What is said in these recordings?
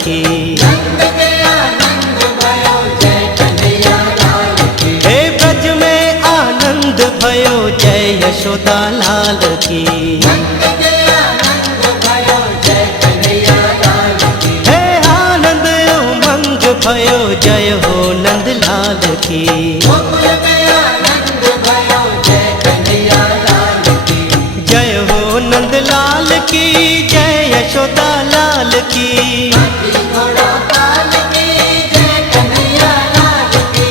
की। नंद के आनंद भयो जय कन्हैया लाल की। हे ब्रज में आनंद भयो जय यशोदा लाल की। नंद के आनंद भयो जय कन्हैया लाल की। हे आनंद उमंग भयो जय हो नंद लाल की। गोकुल में आनंद भयो जय कन्हैया लाल की। जय हो नंद लाल की, जय यशोदा लाल की। हाथी घोड़ा पाल की जय कन्हैया लाल की।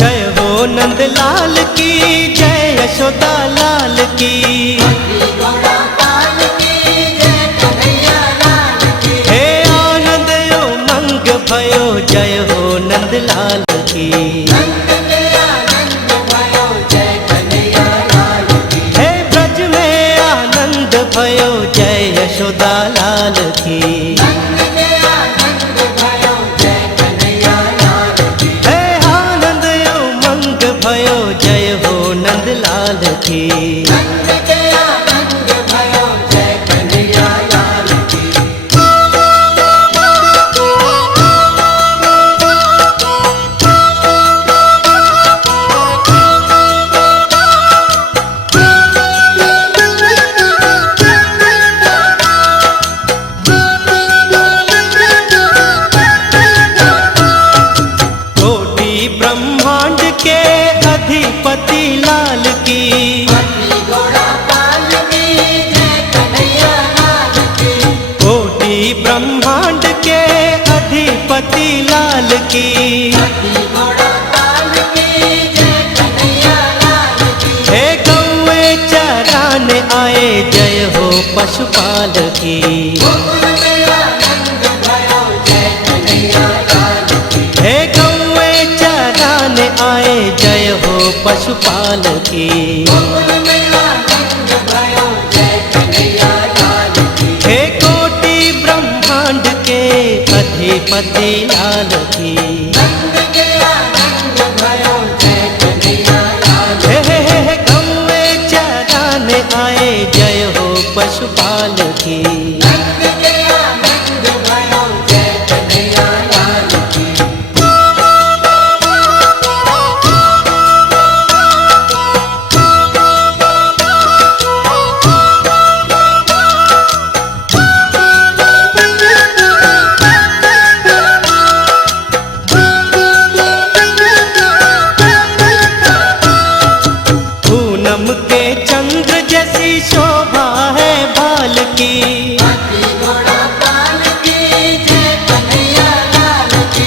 जय हो नंद लाल की, जय यशोदा लाल की। हाथी घोड़ा पाल की जय कन्हैया लाल की। हे आनंद उमंग भयो जय हो नंद लाल की। नंद के आनंद भयो जय कन्हैया लाल की। हे ब्रज में आनंद भयो जय यशोदा लाल की। नंद के आनंद भयो जय कन्हैया लाल की। हे आनंद उमंग भयो जय हो नंद लाल की। नंद के आनंद भयो जय कन्हैया लाल की। कोटि ब्रह्मांड के अधिपति लाल की। हाथी घोड़ा पाल की जय कन्हैया लाल की। कोटि ब्रह्मांड के अधिपति लाल की। हाथी घोड़ा पाल की जय कन्हैया लाल की। हे गौए चरान आए जय हो पशुपाल की। गोकुल में आनंद भयो जय कन्हैया लाल की। हे गौए चरान आए जय हो पशुपाल की। गोकुल में आनंद भयो जय कन्हैया लाल की। हे कोटि ब्रह्मांड के अधिपति लाल की। नंद के आनंद भयो जय कन्हैया लाल की। हे गौए चरान आए जय हो पशुपाल की। नंद के आनंद भयो जय कन्हैया लाल की। पूनम के चंद्र जैसी शोभा है बाल की। हाथी घोड़ा पाल की जय कन्हैया लाल की।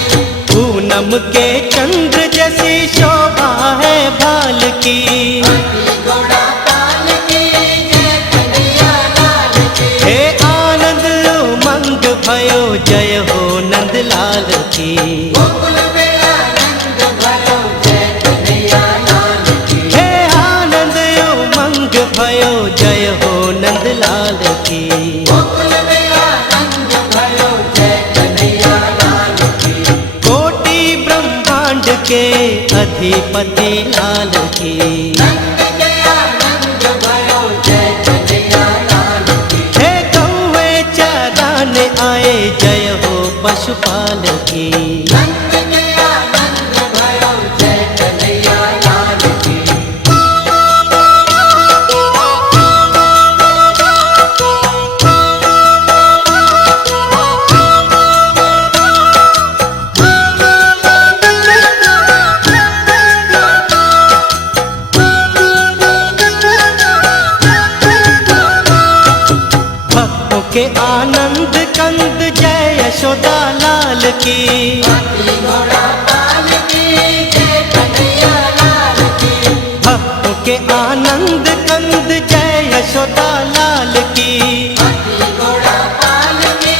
पूनम के चंद्र जैसी शोभा है बाल की। हाथी घोड़ा पाल की जय कन्हैया लाल की। हे आनंद उमंग भयो जय हो नंद लाल की। गोकुल में आनंद भयो जय कन्हैया लाल की। हे आनंद उमंग भयो जय हो नंद लाल की। गोकुल में आनंद भयो जय कन्हैया लाल की। कोटि ब्रह्मांड के अधिपति लाल की। नंद के आनंद भयो जय कन्हैया लाल की। हे गौए चरान आए जय हो पशुपाल की। नंद के आनंद भयो जय कन्हैया लाल की। भक्तों के आनंद कंद जय यशोदा लाल की। हाथी घोड़ा पाल की जय कन्हैया लाल की। भक्तों के आनंद कंद जय यशोदा लाल की। हाथी घोड़ा पाल की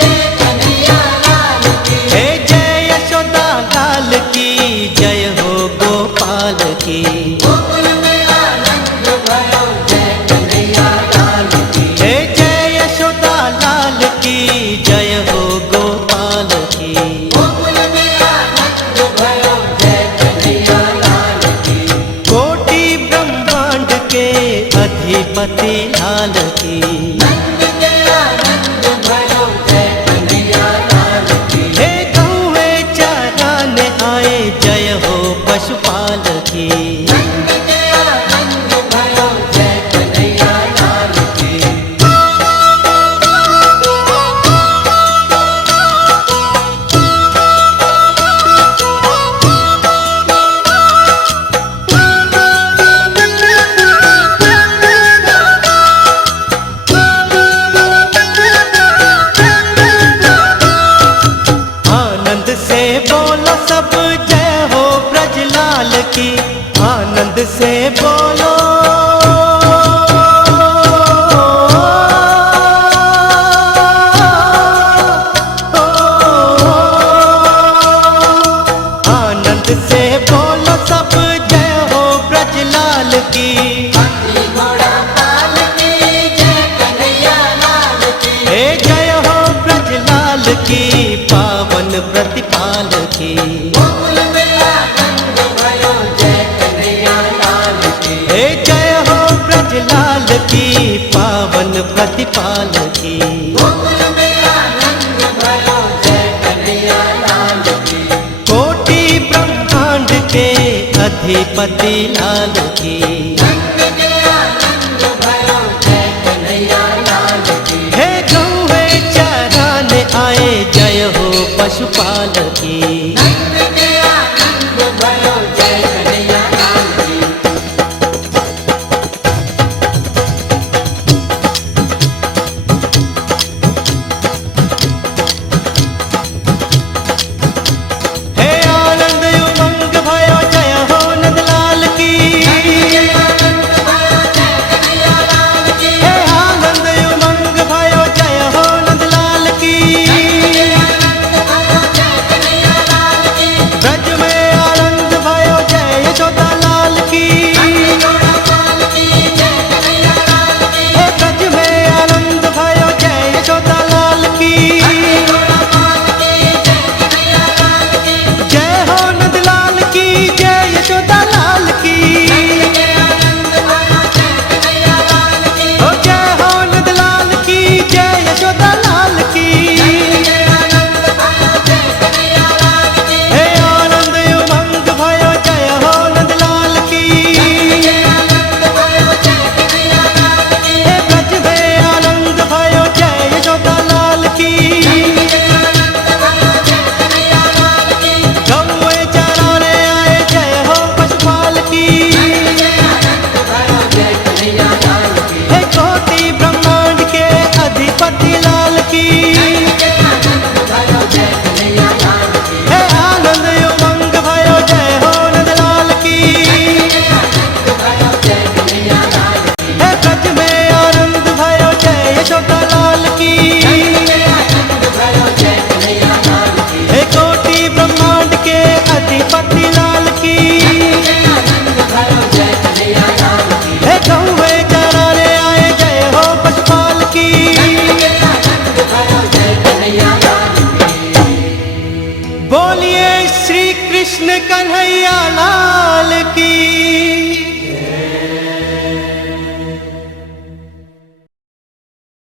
जय कन्हैया लाल की। हे जय यशोदा लाल की, जय हो गोपाल की। गोकुल में आनंद भयो जय कन्हैया लाल की। हे जय यशोदा लाल की, जय हो गोपाल की। गोकुल में आनंद भयो जय कन्हैया लाल की। कोटि ब्रह्मांड के अधिपति लाल की। नंद के आनंद भयो जय कन्हैया लाल से बोलो आनंद से बोलो सब जय हो ब्रजलाल की। हाथी घोड़ा पाल की जय कन्हैया लाल की। हे जय हो ब्रजलाल की पावन प्रतिपाल की। गोकुल में आनंद भयो जय कन्हैया लाल की। हे जय हो ब्रजलाल की पावन प्रतिपाल की। गोकुल में आनंद भयो जय कन्हैया लाल की। कोटि ब्रह्मांड के अधिपति लाल की। नंद के आनंद भयो जय कन्हैया लाल की। हे गौवे चराने आए जय हो पशुपाल की। नंद के आनंद भयो जय कन्हैया लाल की। हे आनंद उमंग भयो जय हो नंदलाल की। नंद के आनंद भयो जय कन्हैया लाल की। हे आनंद उमंग भयो जय हो नंदलाल की। आनंद भयो जय कन्हैया लाल की। ब्रज में आनंद भयो जय यशोदा लाल की। घोड़ा पाल की जय कन्हैया लाल की। हे ब्रज में आनंद भयो जय यशोदा लाल की। घोड़ा पाल की जय कन्हैया लाल की। जय हो नंदलाल की जय यशोदा लाल की। के आनंद भयो जय कन्हैया लाल की। ओ जय हो नंदलाल की जय यशोदा लाल की। के आनंद भयो जय कन्हैया लाल की। हे आनंद उमंग भयो जय हो नंदलाल की। के आनंद भयो जय कन्हैया लाल की। हे ब्रज में आनंद भयो जय यशोदा लाल की। के आनंद भयो जय कन्हैया लाल की। गौए चराने आए जय हो पशुपाल की। के आनंद भयो जय कन्हैया लाल की। हे कोटि ब्रह्मांड के अधिपति लाल की। के आनंद भयो जय कन्हैया लाल की। हे आनंद उमंग भयो जय हो नंदलाल की। के आनंद भयो जय कन्हैया लाल की। हे ब्रज में आनंद भयो जय यशोदा लाल की। के आनंद भयो जय कन्हैया लाल की। हे कोटि ब्रह्मांड के अधिपति लाल की। के आनंद भयो जय कन्हैया लाल की। हे गौए चराने आए जय हो पशुपाल की। के आनंद भयो जय कन्हैया लाल की। बोलिए श्री कृष्ण कन्हैया लाल की।